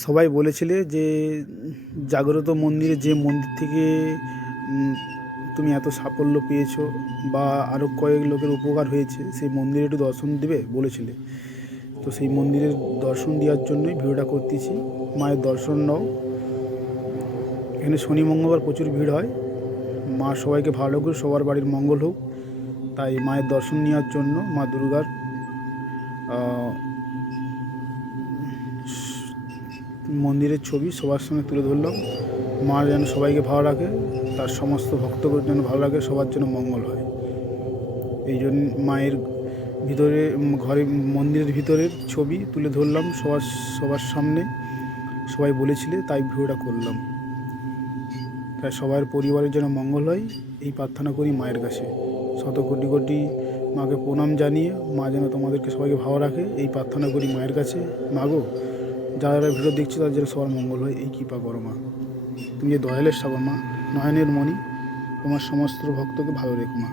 সবাই বলেছিলে যে জাগ্রত মন্দিরে, যে মন্দির থেকে তুমি এত সাফল্য পেয়েছো বা আরও কয়েক লোকের উপকার হয়েছে, সেই মন্দিরে একটু দর্শন দেবে বলেছিলে। তো সেই মন্দিরের দর্শন দেওয়ার জন্যই ভিডিওটা করতেছি। মায়ের দর্শন নাও। এখানে শনি মঙ্গলবার প্রচুর ভিড় হয়। মা সবাইকে ভালো করে, সবার বাড়ির মঙ্গল হোক, তাই মায়ের দর্শন নেওয়ার জন্য মা দুর্গার মন্দিরের ছবি সবার সঙ্গে তুলে ধরলাম। মা যেন সবাইকে ভালো রাখে, তার সমস্ত ভক্তদের যেন ভালো রাখে, সবার জন্য মঙ্গল হয়। এই জন্য মায়ের ভিতরে, ঘরে, মন্দিরের ভিতরের ছবি তুলে ধরলাম সবার সামনে। সবাই বলেছিলে, তাই ভিডিওটা করলাম। তাই সবার পরিবারের যেন মঙ্গল হয়, এই প্রার্থনা করি মায়ের কাছে। শত কোটি কোটি মাকে প্রণাম জানিয়ে মা যেন তোমাদেরকে সবাইকে ভালো রাখে, এই প্রার্থনা করি মায়ের কাছে। মাগো, যারা ভিডিও দেখছি তাদের যেন সবার মঙ্গল হয়, এই কৃপা করো মা। তুমি যে দয়ালের সাগর মা, নয়নের মণি, তোমার সমস্ত ভক্তকে ভালো রেখো মা।